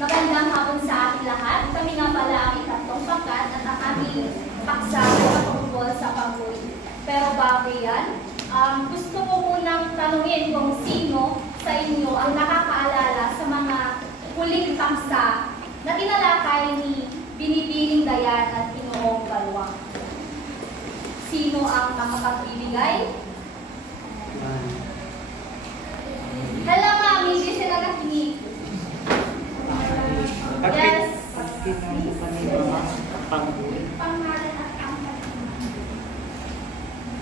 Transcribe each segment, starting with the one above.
Magandang hapon sa ating lahat. Kami nga pala ang ikatlong pangkat at ang aming paksa patungkol sa pagpuri. Pero bago yan, gusto ko munang tanungin kung sino sa inyo ang nakakaalala sa mga huling paksa na tinalakay ni Binibining Dayan at Ginoong Balwang. Sino ang makapagbibigay? Hello, ma'am. Hindi sila nakinig. Yes.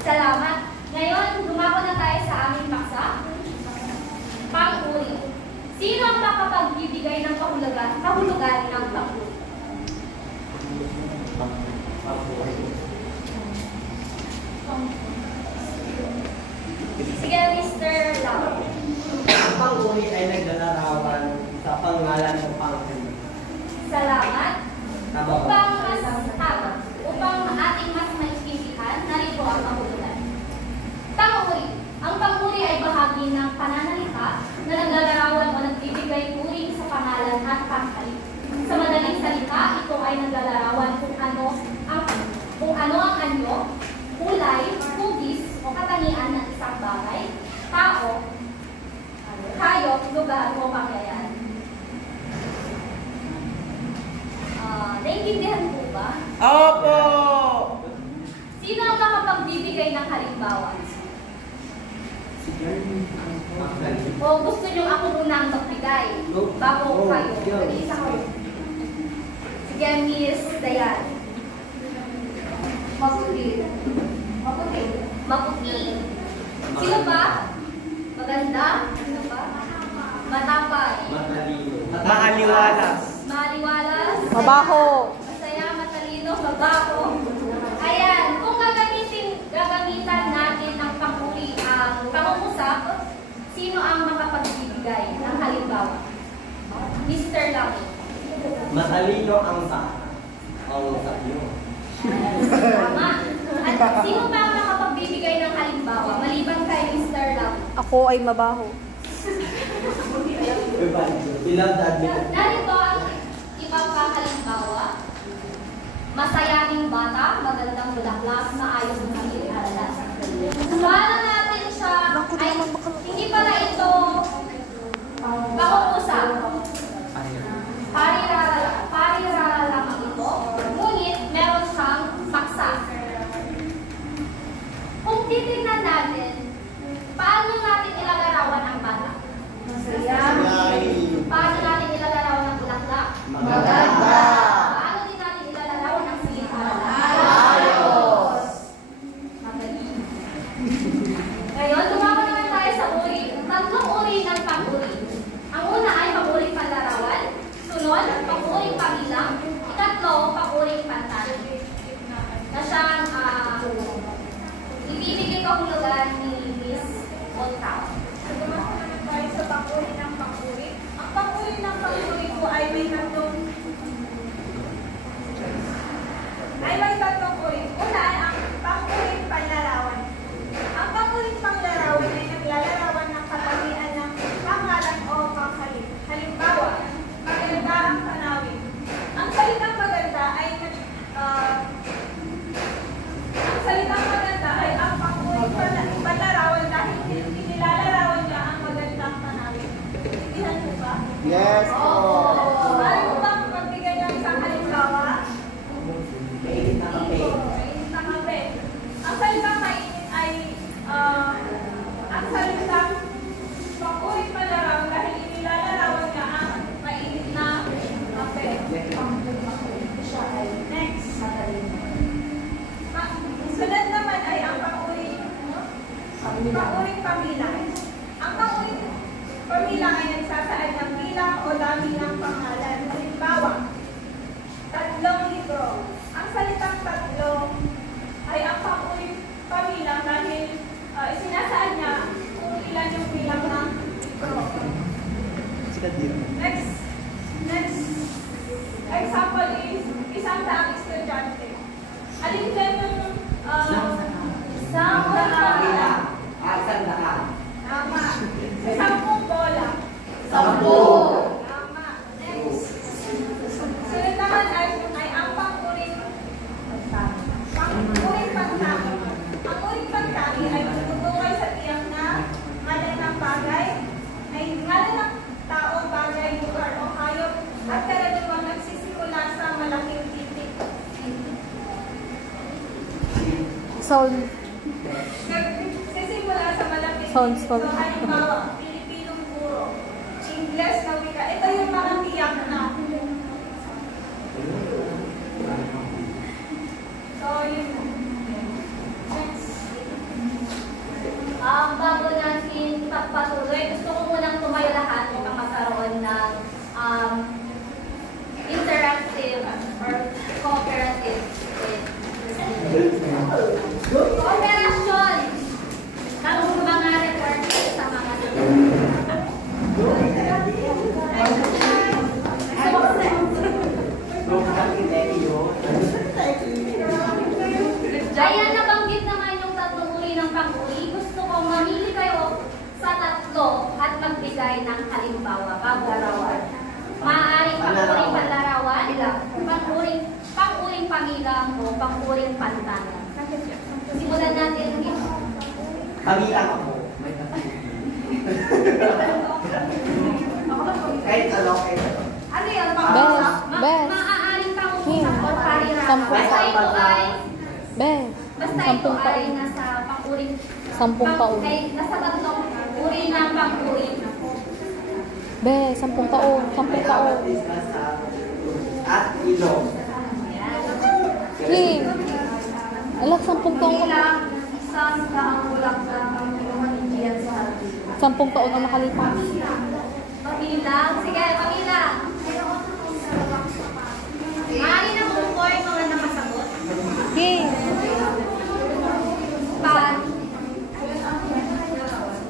Salamat. Ngayon, dumako na tayo sa aming paksa. Pang-uri. Sino ang makapagbibigay ng kahulugan ng pang-uri? Sige, Mr. Lam. Ang pang-uri ay naglalarawan sa pangalan ng Panginoon. Salamat. Upang ating mas maintindihan, narito ang kahulugan. Pang-uri. Ang pang-uri ay bahagi ng pananalita na naglalarawan o nagbibigay turing sa pangalan at pangkalit. Sa madaling salita, ito ay naglalarawan kung ano ang anyo, kulay, hugis o katangian ng isang bagay, tao, hayop, lugar o pangyayari. Naintindihan po ba? Opo! Sino ang makapagbibigay ng halimbawa? O gusto nyo ako muna ang magbigay bago kayo? Isa ko. Sige, Miss Dayan. Maputi. Maputi. Maputi. Sino ba? Maganda? Sino ba? Matapay. Maaliwalas. Maaliwalas. Mabaho. Masaya, matalino, mabaho. Ayan, kung gagamitan natin ng panguri ang pangungusap, sino ang makapagbibigay ng halimbawa? Mr. Lamy. Matalino ang iyo. Tama. At sino ba ang makapagbibigay ng halimbawa? Maliban kay Mr. Lamy. Ako ay mabaho. Narito ang ibang halimbawa. Masayaning bata, magandang bulaklak, maayos ng pag-iaralan. Paano natin siya, ay hindi pala ito pangungusap. Parirara lamang ito, ngunit meron siyang paksa. Kung titignan natin, paano natin ilalarawan ang bata? Paano natin ilalarawan ang bulaklak? Maganda! Paano din natin ilalarawan ang silid-aralan? Ayos! Magaling. Ngayon, lumako naman tayo sa uri. Tatlong uri ng pang-uri. Ang una ay pang-uring panlarawan. Sunod, pang-uring pamilang. Ikatlo, pang-uring pantan. Na siyang ibibigay kahulugan ni Miss Montao. Lumako naman tayo sa pang-uri ng pang-uri. Ang pang-uri ng pang-uri ko ay may tatlong uri. Una ay ang pang-uring panlarawan. Ang pang-uring panlarawan ay naglalarawan ng katangian ng pangalan o pangkalit. Halimbawa, maganda ang panawin. Ang salitang maganda ay ang pang-uring panlarawan dahil inilalarawan niya ang magandang panawin. Intindihan mo ba? Yes po! Maaari mo bang magbigay ng isang halimbawa? Mainit na kape. Mainit na kape. Ang salitang mainit ay ang salitang pang-uring panlarawan dahil inilalarawan niya ang mainit na kape. Next. Sunod naman ay ang pang-uring pamilang. Ang pang-uring pamilang ay nagsasaad ng bilang o dami ng pangalan. Halimbawa, 3 libro. Ang salitang 3 ay ang pang-uring pamilang dahil isinasaad niya kung ilan yung bilang ng libro. Next example is isang daang estudyante. Alin dyan yung isang daang? Tama. 10 bola. 10. Tama. Next. Sound. Nagsisimula sa malapit. Sounds So, fun. halimbawa, Pilipinong puro. Ingles na wika. Ito yung parang tiyak na. So, yun. Next. Bago natin pagpatuloy, gusto ko munang tumayo lahat upang magkaroon ng interactive or cooperative cooperation ng mga reporter sa mga Ayan, nabanggit naman yung tatlong uri ng pang-uri. Gusto ko mamili kayo sa tatlo at magbigay ng halimbawa, paglarawan. Maaaring pang-uring panlarawan, pang-uring pamilang o pang-uring pantanan. Simulan natin dito. Pamilang ako. Kahit ano, kahit ano. Ano yun? Best. Maaaring pang-usap o parirawan. Sampung Basta ito ay Basta ito ay nasa pang-uring nasa tatlong uri ng pang-uri. 10 taon. 10 taon. At ilong. Kim. Alak, 10 taon. Bilang isang kaangulak ng mga Indian sa hardin. 10 taon ang nakalipas. Pabilang. Sige, pabilang. Maaari na mo yung mga nakasagot. Kim.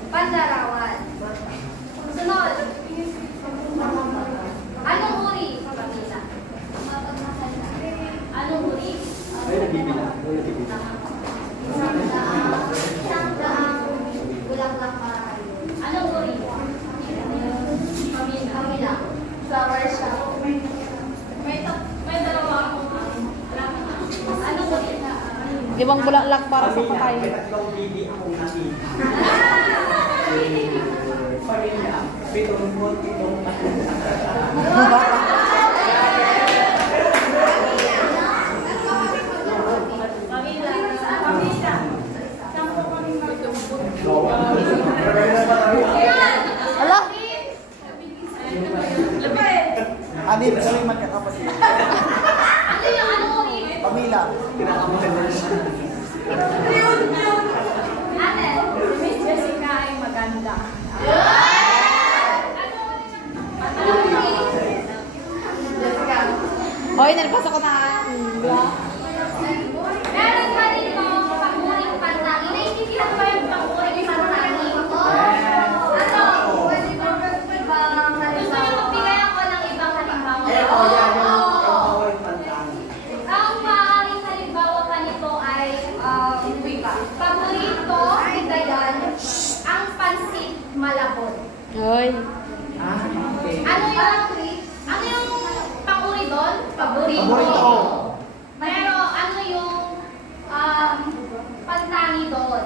Pandarawan. Sunod. Anong uri? Pamila. Anong uri? Ay, nagbibilang. Isang daang bulaklak para kayo. Anong uri? Pamila. Flower shop. May dalawa akong anong uri? 5 bulaklak para sa patay. May tatlong bibi akong natin. Pamilya. Pitong itong Ala. Anin, sorry magkakapatid. Ano yung anong uri? Pamila. Ate, Miss Jessica ay maganda. Hoy, nalipasok ko na. meron pa rin itong pang-uring pantangi. Naiintindihan ba yung pang-uring pantangi? Ano? Gusto niyo magbigay ako ng ibang halimbawa? Ito, yan yung pang-uring pantang. Ang maaaring halimbawa pa nito ay paborito, dayan, ang pansit malabon. Hoy. Okay. Ano yung pang-uri doon? Paborito. Paborito. Pero ano yung pantangi doon?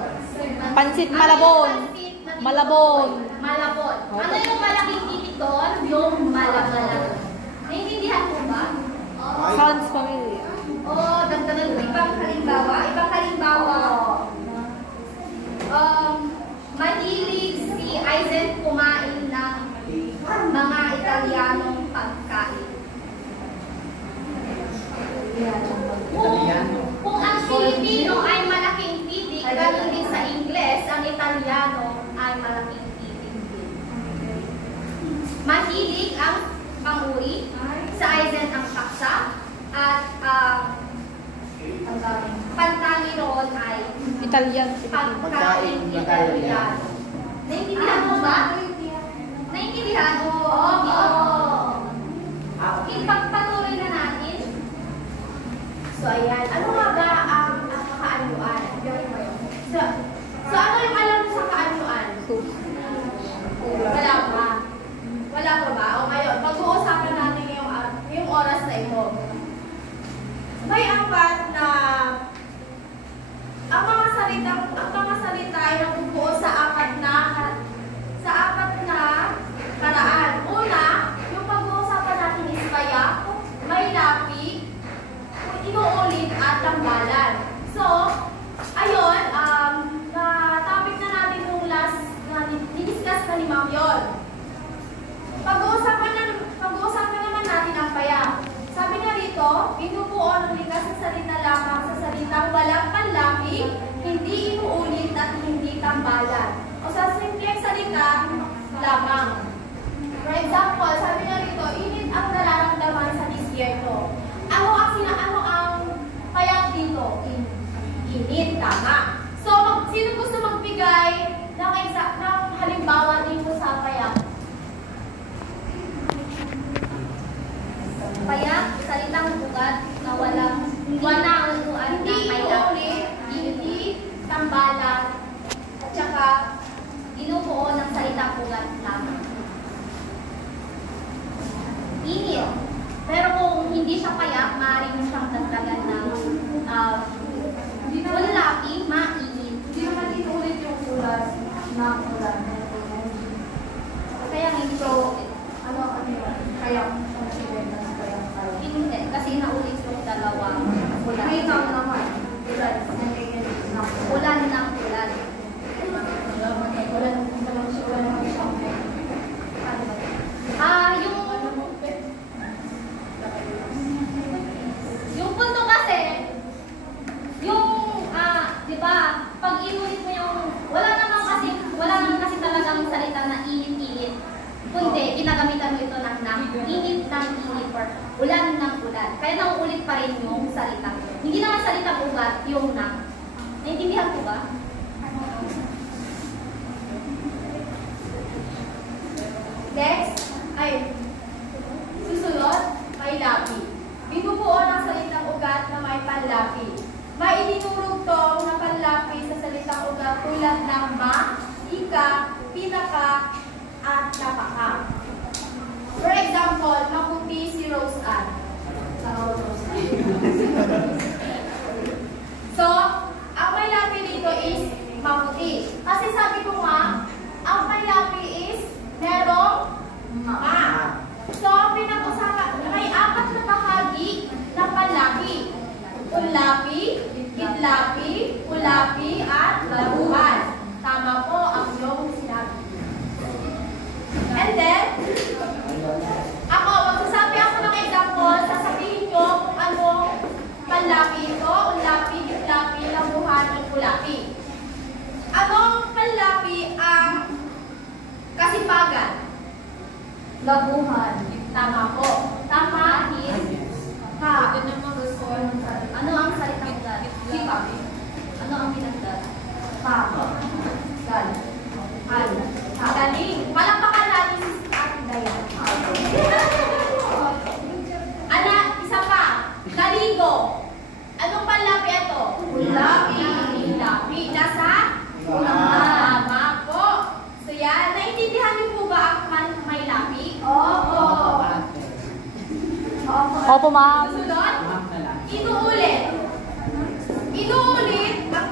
Pansit malabon. Ano yung pansit na Malabon. Malabon. Ano yung malaking titik doon? Yung malabalan. Naiintindihan mo ba? Sounds familiar. Oo, dagdagan ko ibang halimbawa. Ibang halimbawa. Mahilig si Aizen kumain ng mga Italianong pagkain. Kung ang Filipino ay malaking titik, ganoon din sa Ingles, ang Italiano ay malaking titik din. Mahilig ang pang-uri, sa Aizen ang paksa, at pantangi roon ay Italian. pagkain Italiano. Naiintindihan mo ba? Naiintindihan? Oo. Ipagpatuloy na natin. So, ayan. Ano nga ba ang kaanyuan? So, ano yung alam mo sa kaanyuan? Wala pa. Wala pa ba? O ngayon, pag-uusapan natin yung oras na ito. May apat na ang mga salita ay nabubuo sa apat hindi tambalan. O sa simpleng salita, lamang. For example, sabi nga rito, init ang nararamdaman sa disyerto. Ano ang payak dito? Init, tama. So, sino gusto magbigay ng halimbawa dito sa payak? Payak, salitang ugat na walang unuan ng may lapi. Hindi tambalan, at saka Binubuo ng salitang ugat lamang. Init. Pero kung hindi siya payak, maaari mo siyang dagdagan ng lapi, mainit. hindi naman dito ulit yung ulan ng ulan. Kaya hindi So, ano yun? Kaya, consider na kaya. hindi. Kasi naulit yung dalawa. Ulan. May noun naman. Ulan. Ulan ng ulan. Yung punto kasi, di ba, pag inulit mo yung, wala naman kasi talagang salita na init-init. Kundi, ginagamitan mo ito ng init ng init or ulan ng ulan. Kaya nauulit pa rin yung salita. Hindi naman salitang ugat, yung na. Naintindihan ko ba? Next, susunod, may lapi. Binubuo ng salitang ugat na may panlapi. May idinurugtong na panlapi sa salitang ugat tulad ng ma, ika, pinaka, at napaka. For example, maputi si Rose Ann. So, ang may lapi dito is maputi. Kasi sabi ko nga, ang may lapi is merong ma. So, pinag-usapan, may apat na bahagi ng panlapi. Unlapi, kitlapi, ulapi, at labuhan. Tama po ang iyong sinabi. And then, magsasabi ako ng example, sasabihin ko kung anong panlapi ito, unlapi, kitlapi, labuhan, at ulapi. Anong panlapi ang kasipagan? Labuhan. Tama po. Tama is ha. Ano ang salitang ugat? Sipa. Ano ang pinagdag? Ha. Gal. Hal. Galing. Palakpakan natin si Ate Dayan. Isa pa. Naligo. Anong panlapi ito? Ulapi. Lapi. Nasa? Tama po. So yan. Naintindihan niyo po ba ang may lapi? Opo. Opo, ma'am. Susunod. Inuulit. Inuulit ang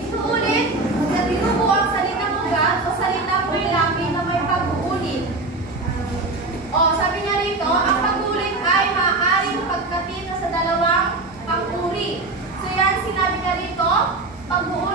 inuulit na binubuo ang salitang ugat o salitang may lapi na may pag-uulit. O, sabi niya rito, ang pag-uulit ay maaaring pagkatin sa dalawang pag-uri. So yan, sinabi niya rito, pag-uulit